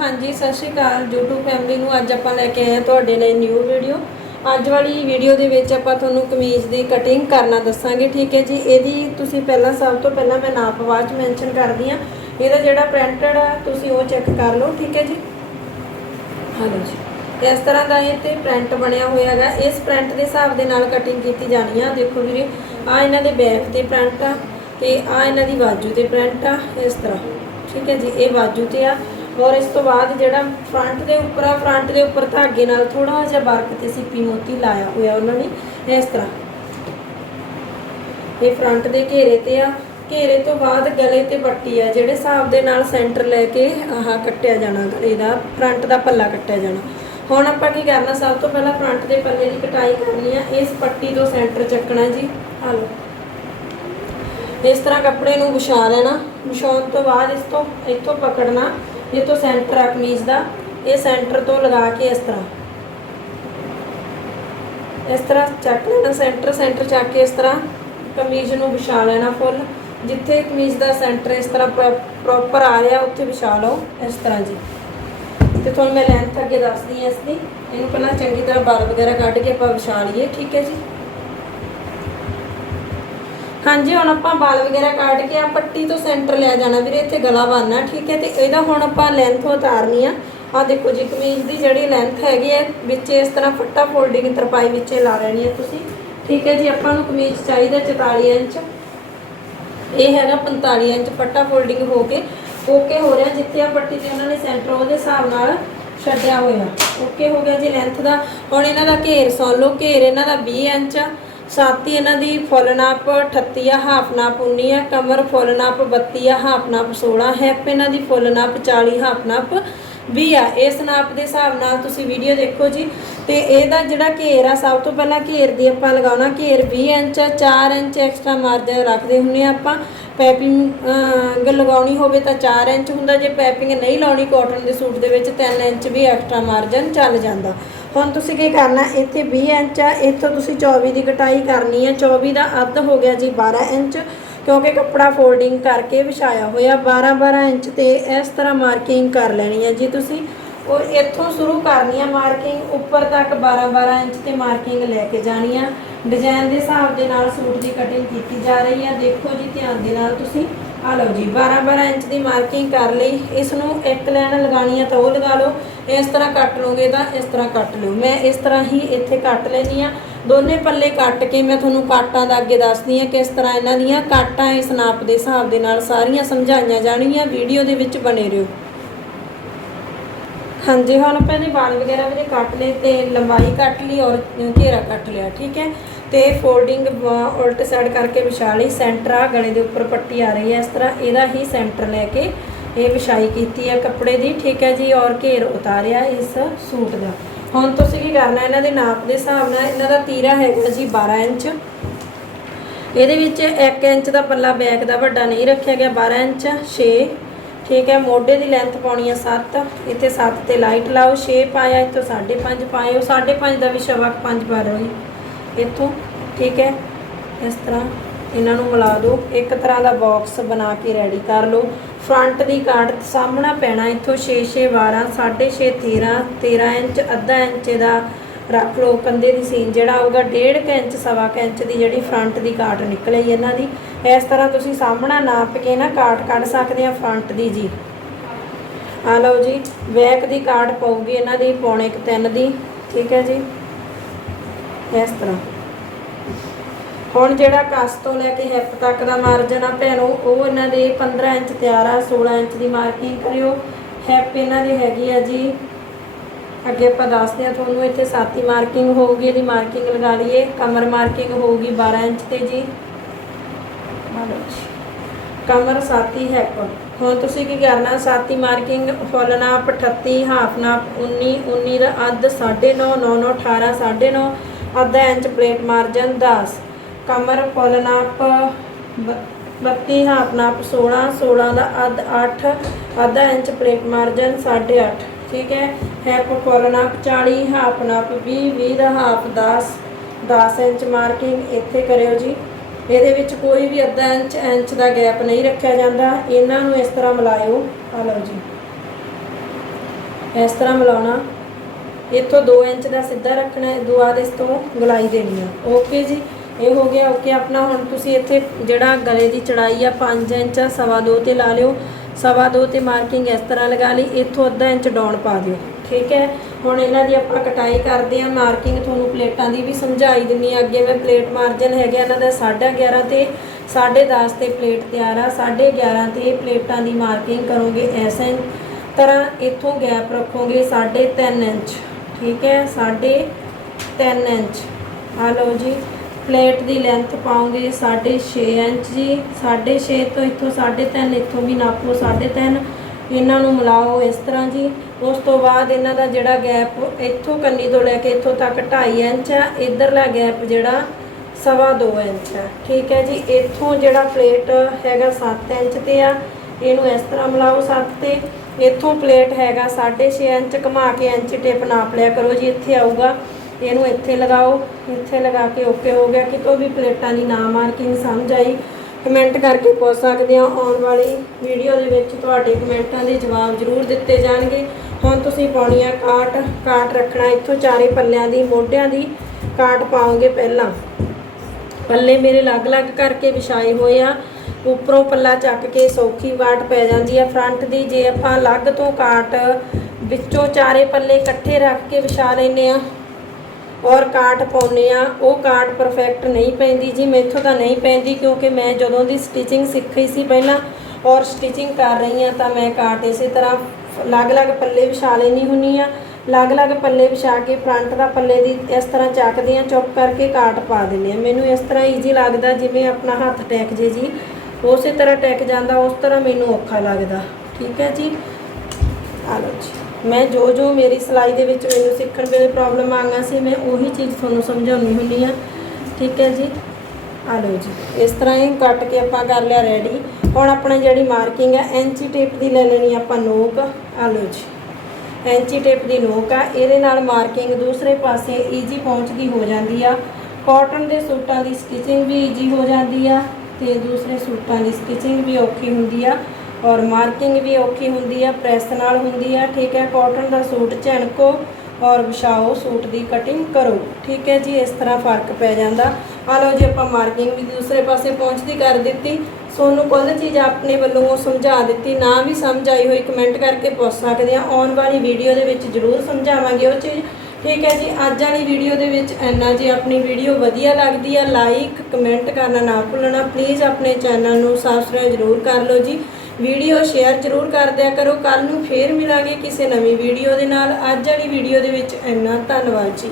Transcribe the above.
ਹਾਂਜੀ, ਸਤਿ ਸ਼੍ਰੀ ਅਕਾਲ। YouTube family ਨੂੰ ਅੱਜ ਆਪਾਂ ਲੈ ਕੇ ਆਏ ਹਾਂ ਤੁਹਾਡੇ ਲਈ ਨਿਊ ਵੀਡੀਓ ਅੱਜ ਵਾਲੀ ਵੀਡੀਓ ਦੇ ਵਿੱਚ ਆਪਾਂ ਤੁਹਾਨੂੰ ਕਮੀਜ਼ ਦੀ ਕਟਿੰਗ ਕਰਨਾ ਦੱਸਾਂਗੇ, ਠੀਕ ਹੈ ਜੀ? ਇਹਦੀ ਤੁਸੀਂ ਪਹਿਲਾਂ ਸਭ ਤੋਂ ਪਹਿਲਾਂ ਮੈਂ ਨਾਪ ਬਾਅਦ ਚ ਮੈਂਸ਼ਨ ਕਰਦੀ ਹਾਂ। ਇਹਦਾ ਜਿਹੜਾ ਪ੍ਰਿੰਟਡ ਆ, ਤੁਸੀਂ ਉਹ ਚੈੱਕ ਕਰ ਲਓ, ਠੀਕ ਹੈ ਜੀ? ਹਾਂਜੀ। ਜੀ ਇਸ ਤਰ੍ਹਾਂ ਦਾ ਇਹ ਤੇ ਪ੍ਰਿੰਟ ਬਣਿਆ ਹੋਇਆ ਹੈਗਾ। ਇਸ ਪ੍ਰਿੰਟ ਦੇ ਹਿਸਾਬ ਦੇ ਨਾਲ ਕਟਿੰਗ ਕੀਤੀ ਜਾਣੀ ਆ। ਦੇਖੋ ਵੀਰੇ, ਆ ਇਹਨਾਂ ਦੇ ਬੈਕ ਤੇ ਪ੍ਰਿੰਟ ਆ ਤੇ ਆ ਇਹਨਾਂ ਦੀ ਬਾਜੂ ਤੇ ਪ੍ਰਿੰਟ ਆ, ਇਸ ਤਰ੍ਹਾਂ। ਠੀਕ ਹੈ ਜੀ? ਇਹ ਬਾਜੂ ਤੇ ਆ। ਔਰ ਇਸ ਤੋਂ ਬਾਅਦ ਜਿਹੜਾ ਫਰੰਟ ਦੇ ਉੱਪਰ ਆ ਫਰੰਟ ਦੇ ਉੱਪਰ ਧਾਗੇ ਨਾਲ ਥੋੜਾ ਜਿਹਾ ਵਰਕ ਤੇ ਸਿੱਪੀ ਮੋਤੀ ਲਾਇਆ ਹੋਇਆ ਉਹਨਾਂ ਨੇ, ਇਸ ਤਰ੍ਹਾਂ। ਇਹ ਫਰੰਟ ਦੇ ਘੇਰੇ ਤੇ ਆ। ਘੇਰੇ ਤੋਂ ਬਾਅਦ ਗਲੇ ਤੇ ਪੱਟੀ ਆ, ਜਿਹੜੇ ਹਿਸਾਬ ਦੇ ਨਾਲ ਸੈਂਟਰ ਲੈ ਕੇ ਆਹ ਕੱਟਿਆ ਜਾਣਾ ਗਲੇ ਦਾ ਫਰੰਟ ਦਾ ਪੱਲਾ ਕੱਟਿਆ ਜਾਣਾ। ਹੁਣ ਆਪਾਂ ਕੀ ਕਰਨਾ, ਸਭ ਤੋਂ ਪਹਿਲਾਂ ਫਰੰਟ ਦੇ ਪੱਲੇ ਦੀ ਕਟਾਈ ਕਰਨੀ ਆ। ਇਸ ਪੱਟੀ ਤੋਂ ਸੈਂਟਰ ਚੱਕਣਾ ਜੀ। ਆ ਲਓ। ਇਸ ਤਰ੍ਹਾਂ ਕੱਪੜੇ ਨੂੰ ਵਿਛਾ ਲੈਣਾ। ਵਿਛਾਉਣ ਤੋਂ ਬਾਅਦ ਇਸ ਤੋਂ ਇੱਥੋਂ ਪਕੜਨਾ। ਇਹ ਤੋਂ ਸੈਂਟਰ ਆ ਕਮੀਜ਼ ਦਾ, ਇਹ ਸੈਂਟਰ ਤੋਂ ਲਗਾ ਕੇ ਇਸ ਤਰ੍ਹਾਂ। ਇਸ ਤਰ੍ਹਾਂ ਚੱਕ ਲੈਣਾ ਸੈਂਟਰ ਸੈਂਟਰ ਚੱਕ ਕੇ ਇਸ ਤਰ੍ਹਾਂ ਕਮੀਜ਼ ਨੂੰ ਵਿਛਾ ਲੈਣਾ ਫੁੱਲ ਜਿੱਥੇ ਕਮੀਜ਼ ਦਾ ਸੈਂਟਰ ਇਸ ਤਰ੍ਹਾਂ ਪ੍ਰੋਪਰ ਆ ਰਿਹਾ, ਉੱਥੇ ਵਿਛਾ ਲਓ ਇਸ ਤਰ੍ਹਾਂ ਜੀ। ਤੇ ਤੁਹਾਨੂੰ ਮੈਂ ਲੈਂਥ ਅੱਗੇ ਦੱਸਦੀ ਹਾਂ ਇਸ ਦੀ। ਇਹਨੂੰ ਪਹਿਲਾਂ ਚੰਗੀ ਤਰ੍ਹਾਂ ਬਾਲ ਵਗੈਰਾ ਕੱਢ ਕੇ ਆਪਾਂ ਵਿਛਾ ਲਈਏ, ਠੀਕ ਹੈ ਜੀ? ਹਾਂਜੀ, ਹੁਣ ਆਪਾਂ ਬਾਲ ਵਗੈਰਾ ਕਾਟ ਕੇ ਆ, ਪੱਟੀ ਤੋਂ ਸੈਂਟਰ ਲੈ ਜਾਣਾ ਵੀਰੇ, ਇੱਥੇ ਗਲਾ ਬੰਨਣਾ ਠੀਕ ਹੈ? ਤੇ ਇਹਦਾ ਹੁਣ ਆਪਾਂ ਲੈਂਥ ਉਤਾਰਨੀ ਆ। ਆ ਦੇਖੋ ਜੀ ਕਮੀਜ਼ ਦੀ ਜਿਹੜੀ ਲੈਂਥ ਹੈਗੀ ਹੈ, ਵਿੱਚ ਇਸ ਤਰ੍ਹਾਂ ਫੱਟਾ ਫੋਲਡਿੰਗ ਤਰਪਾਈ ਵਿੱਚ ਲਾ ਲੈਣੀ ਹੈ ਤੁਸੀਂ। ਠੀਕ ਹੈ ਜੀ, ਆਪਾਂ ਨੂੰ ਕਮੀਜ਼ ਚਾਹੀਦਾ 44 ਇੰਚ। ਇਹ ਹੈਗਾ 45 ਇੰਚ ਫੱਟਾ ਫੋਲਡਿੰਗ ਹੋ ਕੇ। ਓਕੇ ਹੋ ਰਿਹਾ, ਜਿੱਥੇ ਆ ਪੱਟੀ ਤੇ ਉਹਨਾਂ ਨੇ ਸੈਂਟਰ ਉਹਦੇ ਹਿਸਾਬ ਨਾਲ ਛੱਡਿਆ ਹੋਇਆ। ਓਕੇ ਹੋ ਗਿਆ ਜੀ ਲੈਂਥ ਦਾ। ਹੁਣ ਇਹਨਾਂ ਦਾ ਘੇਰ ਸੁਣ ਲਓ, ਘੇਰ ਇਹਨਾਂ ਦਾ 20 ਇੰਚ ਆ। ਛਾਤੀ ਇਹਨਾਂ ਦੀ ਫੁੱਲ ਨਾਪ 38 ਆ, ਹਾਫ ਨਾਪ 19 ਆ, ਕਮਰ ਫੁੱਲ ਨਾਪ 32 ਆ, ਹਾਫ ਨਾਪ 16 ਹੈਪ ਇਹਨਾਂ ਦੀ ਫੁੱਲ ਨਾਪ 40 ਹਾਫ ਨਾਪ 20 ਆ। ਇਸ ਨਾਪ ਦੇ ਹਿਸਾਬ ਨਾਲ ਤੁਸੀਂ ਵੀਡੀਓ ਦੇਖੋ ਜੀ। ਤੇ ਇਹਦਾ ਜਿਹੜਾ ਘੇਰ ਆ, ਸਭ ਤੋਂ ਪਹਿਲਾਂ ਘੇਰ ਦੀ ਆਪਾਂ ਲਗਾਉਣਾ, ਘੇਰ 20 ਇੰਚ 4 ਇੰਚ ਐਕਸਟਰਾ ਮਾਰਜਨ ਰੱਖਦੇ ਹੁੰਨੇ ਆ ਆਪਾਂ। ਪੈਪਿੰਗ ਲਗਾਉਣੀ ਹੋਵੇ ਤਾਂ 4 ਇੰਚ ਹੁੰਦਾ, ਜੇ ਪੈਪਿੰਗ ਨਹੀਂ ਲਾਉਣੀ ਕਾਟਨ ਦੇ ਸੂਟ ਦੇ ਵਿੱਚ 3 ਇੰਚ ਵੀ ਐਕਸਟਰਾ ਮਾਰਜਨ ਚੱਲ ਜਾਂਦਾ। ਹੁਣ ਤੁਸੀਂ ਕੀ ਕਰਨਾ, ਇੱਥੇ 20 ਇੰਚ ਆ, ਇੱਥੋਂ ਤੁਸੀਂ 24 ਦੀ ਕਟਾਈ ਕਰਨੀ ਹੈ 24 ਦਾ ਅੱਧ ਹੋ ਗਿਆ ਜੀ 12 ਇੰਚ, ਕਿਉਂਕਿ ਕੱਪੜਾ ਫੋਲਡਿੰਗ ਕਰਕੇ ਵਿਛਾਇਆ ਹੋਇਆ। 12 12 ਇੰਚ ਤੇ ਇਸ ਤਰ੍ਹਾਂ ਮਾਰਕਿੰਗ ਕਰ ਲੈਣੀ ਹੈ ਜੀ ਤੁਸੀਂ। ਔਰ ਇੱਥੋਂ ਸ਼ੁਰੂ ਕਰਨੀ ਹੈ ਮਾਰਕਿੰਗ ਉੱਪਰ ਤੱਕ 12 12 ਇੰਚ ਤੇ ਮਾਰਕਿੰਗ ਲੈ ਕੇ ਜਾਣੀ ਆ। ਡਿਜ਼ਾਈਨ ਦੇ ਹਿਸਾਬ ਦੇ ਨਾਲ ਸੂਟ ਦੀ ਕਟਿੰਗ ਕੀਤੀ ਜਾ ਰਹੀ ਹੈ ਦੇਖੋ ਜੀ ਧਿਆਨ ਦੇ ਨਾਲ ਤੁਸੀਂ। ਆ ਲਓ ਜੀ 12 12 ਇੰਚ ਦੀ ਮਾਰਕਿੰਗ ਕਰ ਲਈ। ਇਸ ਨੂੰ ਇੱਕ ਲਾਈਨ ਲਗਾਣੀ ਆ ਤਾਂ ਉਹ ਲਗਾ ਲਓ। ਇਸ ਤਰ੍ਹਾਂ ਕੱਟ ਲਓਗੇ ਤਾਂ ਇਸ ਤਰ੍ਹਾਂ ਕੱਟ ਲਿਓ। ਮੈਂ ਇਸ ਤਰ੍ਹਾਂ ਹੀ ਇੱਥੇ ਕੱਟ ਲੈਣੀ ਆ ਦੋਨੇ ਪੱਲੇ ਕੱਟ ਕੇ ਮੈਂ ਤੁਹਾਨੂੰ ਕਾਟਾਂ ਦਾ ਅੱਗੇ ਦੱਸਦੀ ਆ ਕਿਸ ਤਰ੍ਹਾਂ ਇਹਨਾਂ ਦੀਆਂ ਕਾਟਾਂ ਇਸ ਨਾਪ ਦੇ ਹਿਸਾਬ ਦੇ ਨਾਲ ਸਾਰੀਆਂ ਸਮਝਾਈਆਂ ਜਾਣਗੀਆਂ। ਵੀਡੀਓ ਦੇ ਵਿੱਚ ਬਣੇ ਰਹੋ। ਹਾਂਜੀ, ਹੁਣ ਆਪਾਂ ਇਹਦੇ ਬਾਲ ਵਗੈਰਾ ਵੀ ਕੱਟ ਲਏ ਤੇ ਲੰਬਾਈ ਕੱਟ ਲਈ ਔਰ ਘੇਰਾ ਕੱਟ ਲਿਆ, ਠੀਕ ਹੈ? ਤੇ ਫੋਲਡਿੰਗ ਉਲਟ ਸਾਈਡ ਕਰਕੇ ਵਿਛਾ ਲਈ। ਸੈਂਟਰ ਆ, ਗਲੇ ਦੇ ਉੱਪਰ ਪੱਟੀ ਆ ਰਹੀ ਹੈ। ਇਸ ਤਰ੍ਹਾਂ ਇਹਦਾ ਹੀ ਸੈਂਟਰ ਲੈ ਕੇ ਇਹ ਵਿਛਾਈ ਕੀਤੀ ਹੈ ਕੱਪੜੇ ਦੀ, ਠੀਕ ਹੈ ਜੀ, ਔਰ ਘੇਰ ਉਤਾਰਿਆ ਇਸ ਸੂਟ ਦਾ। ਹੁਣ ਤੁਸੀਂ ਕੀ ਕਰਨਾ, ਇਹਨਾਂ ਦੇ ਨਾਪ ਦੇ ਹਿਸਾਬ ਨਾਲ ਇਹਨਾਂ ਦਾ ਤੀਰਾ ਹੈਗਾ ਜੀ 12 ਇੰਚ। ਇਹਦੇ ਵਿੱਚ 1 ਇੰਚ ਦਾ ਪੱਲਾ ਬੈਕ ਦਾ ਵੱਡਾ ਨਹੀਂ ਰੱਖਿਆ ਗਿਆ 12 ਇੰਚ 6 ਠੀਕ ਹੈ, ਮੋਢੇ ਦੀ ਲੈਂਥ ਪਾਉਣੀ ਹੈ 7 ਇੱਥੇ 7 ਤੇ ਲਾਈਟ ਲਾਓ 6 ਪਾਇਆ, ਇੱਥੋਂ 5.5 ਪਾਇਓ 5.5 ਦਾ ਵੀ ਸ਼ਬਕ 5 ਪਾ ਲਓ ਜੀ, ਇੱਥੋਂ, ਠੀਕ ਹੈ, ਇਸ ਤਰ੍ਹਾਂ। ਇਹਨਾਂ ਨੂੰ ਮਿਲਾ ਦਿਓ। ਇੱਕ ਤਰ੍ਹਾਂ ਦਾ ਬਾਕਸ ਬਣਾ ਕੇ ਰੈਡੀ ਕਰ ਲਓ। ਫਰੰਟ ਦੀ ਕਾਟ ਸਾਹਮਣਾ ਪੈਣਾ। ਇੱਥੋਂ 6 6 12 6.5 13 13 ਇੰਚ, ਅੱਧਾ ਇੰਚ ਦਾ ਰੱਖ ਲਓ ਕੰਦੇ ਦੀ ਸੀਨ ਜਿਹੜਾ ਆਊਗਾ 1.5 ਇੰਚ, ਸਵਾ ਕੁ ਇੰਚ ਦੀ ਜਿਹੜੀ ਫਰੰਟ ਦੀ ਕਾਟ ਨਿਕਲੇਗੀ ਇਹਨਾਂ ਦੀ। ਇਸ ਤਰ੍ਹਾਂ ਤੁਸੀਂ ਸਾਹਮਣਾ ਨਾਪ ਕੇ ਨਾ ਕਾਟ ਕੱਢ ਸਕਦੇ ਆ ਫਰੰਟ ਦੀ ਜੀ। ਆ ਲਓ ਜੀ ਬੈਕ ਦੀ ਕਾਟ ਪਊਗੀ ਇਹਨਾਂ ਦੀ, ਪੌਣੇ ਕੁ ਤਿੰਨ ਦੀ। ਠੀਕ ਹੈ ਜੀ? ਇਸ ਤਰ੍ਹਾਂ। ਹੁਣ ਜਿਹੜਾ ਕਸ ਤੋਂ ਲੈ ਕੇ ਹਿੱਪ ਤੱਕ ਦਾ ਮਾਰਜਨ ਆ ਭੈਣੋ, ਉਹ ਇਹਨਾਂ ਦੇ 15 ਇੰਚ ਤਿਆਰ ਆ 16 ਇੰਚ ਦੀ ਮਾਰਕਿੰਗ ਕਰਿਓ। ਹਿੱਪ ਇਹਨਾਂ ਦੀ ਹੈਗੀ ਆ ਜੀ, ਅੱਗੇ ਆਪਾਂ ਦੱਸਦੇ ਆ ਤੁਹਾਨੂੰ, ਇੱਥੇ ਸਾਤੀ ਮਾਰਕਿੰਗ ਹੋਊਗੀ, ਇਹਦੀ ਮਾਰਕਿੰਗ ਲਗਾ ਲਈਏ। ਕਮਰ ਮਾਰਕਿੰਗ ਹੋਊਗੀ 12 ਇੰਚ ਤੇ ਜੀ। ਕਮਰ ਸਾਤੀ ਹਿੱਪ ਹੁਣ ਤੁਸੀਂ ਕੀ ਕਰਨਾ, ਸਾਤੀ ਮਾਰਕਿੰਗ ਫੁੱਲ ਨਾਪ 38 ਹਾਫ ਨਾਪ 19 19 ਦਾ ਅੱਧ 9.5 9 9 18 9.5 ਅੱਧਾ ਇੰਚ ਪਲੇਟ ਮਾਰਜਨ 10 ਕਮਰ ਫੁੱਲ ਨਾਪ 32 ਹਾਫ ਨਾਪ 16 16 ਦਾ ਅੱਧ 8 ਅੱਧਾ ਇੰਚ ਪਲੇਟ ਮਾਰਜਨ 8.5 ਠੀਕ ਹੈ? ਹੈਪ ਫੁੱਲ ਨਾਪ 40 ਹਾਫ ਨਾਪ 20 20 ਦਾ ਹਾਫ 10 10 ਇੰਚ ਮਾਰਕਿੰਗ ਇੱਥੇ ਕਰਿਓ ਜੀ। ਇਹਦੇ ਵਿੱਚ ਕੋਈ ਵੀ ਅੱਧਾ ਇੰਚ ਇੰਚ ਦਾ ਗੈਪ ਨਹੀਂ ਰੱਖਿਆ ਜਾਂਦਾ। ਇਹਨਾਂ ਨੂੰ ਇਸ ਤਰ੍ਹਾਂ ਮਿਲਾਇਓ। ਆ ਲਓ ਜੀ। ਇਸ ਤਰ੍ਹਾਂ ਮਿਲਾਉਣਾ। ਇੱਥੋਂ 2 ਇੰਚ ਦਾ ਸਿੱਧਾ ਰੱਖਣਾ ਹੈ। ਦੁਆਰ ਇਸ ਤੋਂ ਗਲਾਈ ਦੇਣੀ ਆ। ਓਕੇ ਜੀ। ਇਹ ਹੋ ਗਿਆ ਓਕੇ ਆਪਣਾ ਹੁਣ ਤੁਸੀਂ ਇੱਥੇ ਜਿਹੜਾ ਗਲੇ ਦੀ ਚੜਾਈ ਆ 5 ਇੰਚ ਆ, ਸਵਾ ਦੋ ਤੇ ਲਾ ਲਿਓ। ਸਵਾ ਦੋ ਤੇ ਮਾਰਕਿੰਗ ਇਸ ਤਰ੍ਹਾਂ ਲਗਾ ਲਈ ਇੱਥੋਂ ਅੱਧਾ ਇੰਚ ਡਾਊਨ ਪਾ ਦਿਓ। ਠੀਕ ਹੈ? ਹੁਣ ਇਹਨਾਂ ਦੀ ਆਪਾਂ ਕਟਾਈ ਕਰਦੇ ਆ ਮਾਰਕਿੰਗ ਤੁਹਾਨੂੰ ਪਲੇਟਾਂ ਦੀ ਵੀ ਸਮਝਾਈ ਦਿੰਨੀ ਆ ਅੱਗੇ ਮੈਂ ਪਲੇਟ ਮਾਰਜਨ ਹੈਗਾ ਇਹਨਾਂ ਦਾ 11.5 ਤੇ 10.5 ਤੇ ਪਲੇਟ ਤਿਆਰ ਆ। 11.5 ਤੇ ਪਲੇਟਾਂ ਦੀ ਮਾਰਕਿੰਗ ਕਰੋਗੇ ਇਸ ਇੰਚ ਤਰ੍ਹਾਂ ਇੱਥੋਂ ਗੈਪ ਰੱਖੋਗੇ 3.5 ਇੰਚ। ਠੀਕ ਹੈ? 3.5 ਇੰਚ। ਆ ਲਓ ਜੀ। ਪਲੇਟ ਦੀ ਲੈਂਥ ਪਾਉਂਗੇ 6.5 ਇੰਚ ਜੀ 6.5 ਤੋਂ ਇੱਥੋਂ 3.5 ਇੱਥੋਂ ਵੀ ਨਾਪੋ 3.5 ਇਹਨਾਂ ਨੂੰ ਮਿਲਾਓ ਇਸ ਤਰ੍ਹਾਂ ਜੀ। ਉਸ ਤੋਂ ਬਾਅਦ ਇਹਨਾਂ ਦਾ ਜਿਹੜਾ ਗੈਪ ਇੱਥੋਂ ਕੰਨੀ ਤੋਂ ਲੈ ਕੇ ਇੱਥੋਂ ਤੱਕ 2.5 ਇੰਚ ਆ, ਇਧਰਲਾ ਗੈਪ ਜਿਹੜਾ ਸਵਾ 2 ਇੰਚ ਆ। ਠੀਕ ਹੈ ਜੀ, ਇੱਥੋਂ ਜਿਹੜਾ ਪਲੇਟ ਹੈਗਾ 7 ਇੰਚ ਤੇ ਆ, ਇਹਨੂੰ ਇਸ ਤਰ੍ਹਾਂ ਮਿਲਾਓ 7 ਤੇ। ਇੱਥੋਂ ਪਲੇਟ ਹੈਗਾ 6.5 ਇੰਚ, ਘੁਮਾ ਕੇ ਇੰਚ ਟੇਪ ਨਾਪ ਲਿਆ ਕਰੋ ਜੀ, ਇੱਥੇ ਆਊਗਾ। ਇਹਨੂੰ ਇੱਥੇ ਲਗਾਓ। ਇੱਥੇ ਲਗਾ ਕੇ ਓਕੇ ਹੋ ਗਿਆ। ਕਿਤੋਂ ਵੀ ਪਲੇਟਾਂ ਦੀ ਨਾ ਮਾਰਕਿੰਗ ਸਮਝ ਆਈ। ਕਮੈਂਟ ਕਰਕੇ ਪੁੱਛ ਸਕਦੇ ਆ ਆਉਣ ਵਾਲੀ ਵੀਡੀਓ ਦੇ ਵਿੱਚ। ਤੁਹਾਡੇ ਕਮੈਂਟਾਂ ਦੇ ਜਵਾਬ ਜ਼ਰੂਰ ਦਿੱਤੇ ਜਾਣਗੇ। ਹੁਣ ਤੁਸੀਂ ਪਾਉਣੀ ਆ ਕਾਟ ਕਾਟ ਰੱਖਣਾ ਇੱਥੋਂ ਚਾਰੇ ਪੱਲਿਆਂ ਦੀ, ਮੋਢਿਆਂ ਦੀ। ਕਾਟ ਪਾਓਗੇ ਪਹਿਲਾਂ। ਪੱਲੇ ਮੇਰੇ ਅਲੱਗ-ਅਲੱਗ ਕਰਕੇ ਵਿਛਾਏ ਹੋਏ ਆ। ਉੱਪਰੋਂ ਪੱਲਾ ਚੱਕ ਕੇ ਸੌਖੀ ਵਾਟ ਪੈ ਜਾਂਦੀ ਆ। ਫਰੰਟ ਦੀ ਜੇ ਆਪਾਂ ਅਲੱਗ ਤੋਂ ਕਾਟ ਵਿੱਚੋਂ ਚਾਰੇ ਪੱਲੇ ਇਕੱਠੇ ਰੱਖ ਕੇ ਵਿਛਾ ਲੈਨੇ ਆ ਔਰ ਕਾਟ ਪਾਉਨੇ ਆ ਉਹ ਕਾਟ ਪਰਫੈਕਟ ਨਹੀਂ ਪੈਂਦੀ ਜੀ, ਮੈਥੋਂ ਤਾਂ ਨਹੀਂ ਪੈਂਦੀ ਕਿਉਂਕਿ ਮੈਂ ਜਦੋਂ ਦੀ ਸਟਿਚਿੰਗ ਸਿੱਖੀ ਸੀ ਪਹਿਲਾਂ ਔਰ ਸਟਿਚਿੰਗ ਕਰ ਰਹੀ ਆ ਤਾਂ ਮੈਂ ਕਾਟ ਇਸੇ ਤਰ੍ਹਾਂ ਅਲੱਗ-ਅਲੱਗ ਪੱਲੇ ਵਿਛਾ ਲੈਣੀ ਹੁੰਨੀ ਆ ਅਲੱਗ-ਅਲੱਗ ਪੱਲੇ ਵਿਛਾ ਕੇ ਫਰੰਟ ਦਾ ਪੱਲੇ ਦੀ ਇਸ ਤਰ੍ਹਾਂ ਚੱਕਦੇ ਆ ਚੁੱਪ ਕਰਕੇ ਕਾਟ ਪਾ ਦਿੰਦੇ ਆ ਮੈਨੂੰ ਇਸ ਤਰ੍ਹਾਂ ਈਜ਼ੀ ਲੱਗਦਾ ਜਿਵੇਂ ਆਪਣਾ ਹੱਥ ਟੈਕ ਜੇ ਜੀ। ਉਸੇ ਤਰ੍ਹਾਂ ਟੈਕ ਜਾਂਦਾ, ਉਸ ਤਰ੍ਹਾਂ ਮੈਨੂੰ ਔਖਾ ਲੱਗਦਾ। ਠੀਕ ਹੈ ਜੀ? ਆ ਲਓ ਜੀ। ਮੈਂ ਜੋ ਜੋ ਮੇਰੀ ਸਿਲਾਈ ਦੇ ਵਿੱਚ ਮੈਨੂੰ ਸਿੱਖਣ ਵੇਲੇ ਪ੍ਰੋਬਲਮ ਆਈਆਂ ਸੀ, ਮੈਂ ਉਹੀ ਚੀਜ਼ ਤੁਹਾਨੂੰ ਸਮਝਾਉਣੀ ਹੁੰਦੀ ਆ ਠੀਕ ਹੈ ਜੀ? ਆ ਲਓ ਜੀ। ਇਸ ਤਰ੍ਹਾਂ ਹੀ ਕੱਟ ਕੇ ਆਪਾਂ ਕਰ ਲਿਆ ਰੈਡੀ ਹੁਣ ਆਪਣੇ ਜਿਹੜੀ ਮਾਰਕਿੰਗ ਹੈ, ਐਂਚੀ ਟੇਪ ਦੀ ਲੈ ਲੈਣੀ ਆਪਾਂ ਨੋਕ। ਆ ਲਓ ਜੀ। ਐਂਚੀ ਟੇਪ ਦੀ ਨੋਕ ਆ। ਇਹਦੇ ਨਾਲ ਮਾਰਕਿੰਗ ਦੂਸਰੇ ਪਾਸੇ ਈਜ਼ੀ ਪਹੁੰਚਦੀ ਹੋ ਜਾਂਦੀ ਆ। ਕਾਟਨ ਦੇ ਸੂਟਾਂ ਦੀ ਸਟਿਚਿੰਗ ਵੀ ਈਜ਼ੀ ਹੋ ਜਾਂਦੀ ਆ ਤੇ ਦੂਸਰੇ ਸੂਟਾਂ ਦੀ ਸਟਿਚਿੰਗ ਵੀ ਔਖੀ ਹੁੰਦੀ ਆ। ਔਰ ਮਾਰਕਿੰਗ ਵੀ ਔਖੀ ਹੁੰਦੀ ਆ, ਪ੍ਰੈਸ ਨਾਲ ਹੁੰਦੀ ਆ, ਠੀਕ ਹੈ ਕਾਟਨ ਦਾ ਸੂਟ ਝਣਕੋ ਔਰ ਵਿਛਾਓ ਸੂਟ ਦੀ ਕਟਿੰਗ ਕਰੋ, ਠੀਕ ਹੈ ਜੀ, ਇਸ ਤਰ੍ਹਾਂ ਫ਼ਰਕ ਪੈ ਜਾਂਦਾ। ਆ ਲਓ ਜੀ, ਆਪਾਂ ਮਾਰਕਿੰਗ ਵੀ ਦੂਸਰੇ ਪਾਸੇ ਪਹੁੰਚਦੀ ਕਰ ਦਿੱਤੀ। ਸੋਨੂੰ ਕੁੱਲ ਚੀਜ਼ ਆਪਣੇ ਵੱਲੋਂ ਸਮਝਾ ਦਿੱਤੀ। ਨਾ ਵੀ ਸਮਝ ਆਈ ਹੋਈ ਕਮੈਂਟ ਕਰਕੇ ਪੁੱਛ ਸਕਦੇ ਆ ਆਉਣ ਵਾਲੀ ਵੀਡੀਓ ਦੇ ਵਿੱਚ ਜ਼ਰੂਰ ਸਮਝਾਵਾਂਗੇ ਉਹ ਚੀਜ਼। ਠੀਕ ਹੈ ਜੀ, ਅੱਜ ਵਾਲੀ ਵੀਡੀਓ ਦੇ ਵਿੱਚ ਇੰਨਾ ਜੀ, ਆਪਣੀ ਵੀਡੀਓ ਵਧੀਆ ਲੱਗਦੀ ਆ ਲਾਈਕ ਕਮੈਂਟ ਕਰਨਾ ਨਾ ਭੁੱਲਣਾ। ਪਲੀਜ਼ ਆਪਣੇ ਚੈਨਲ ਨੂੰ ਸਬਸਕ੍ਰਾਈਬ ਜ਼ਰੂਰ ਕਰ ਲਓ ਜੀ। ਵੀਡੀਓ ਸ਼ੇਅਰ ਜ਼ਰੂਰ ਕਰ ਦਿਆ ਕਰੋ। ਕੱਲ ਨੂੰ ਫੇਰ ਮਿਲਾਂਗੇ ਕਿਸੇ ਨਵੀਂ ਵੀਡੀਓ ਦੇ ਨਾਲ। ਅੱਜ ਵਾਲੀ ਵੀਡੀਓ ਦੇ ਵਿੱਚ ਇੰਨਾ ਧੰਨਵਾਦ ਜੀ।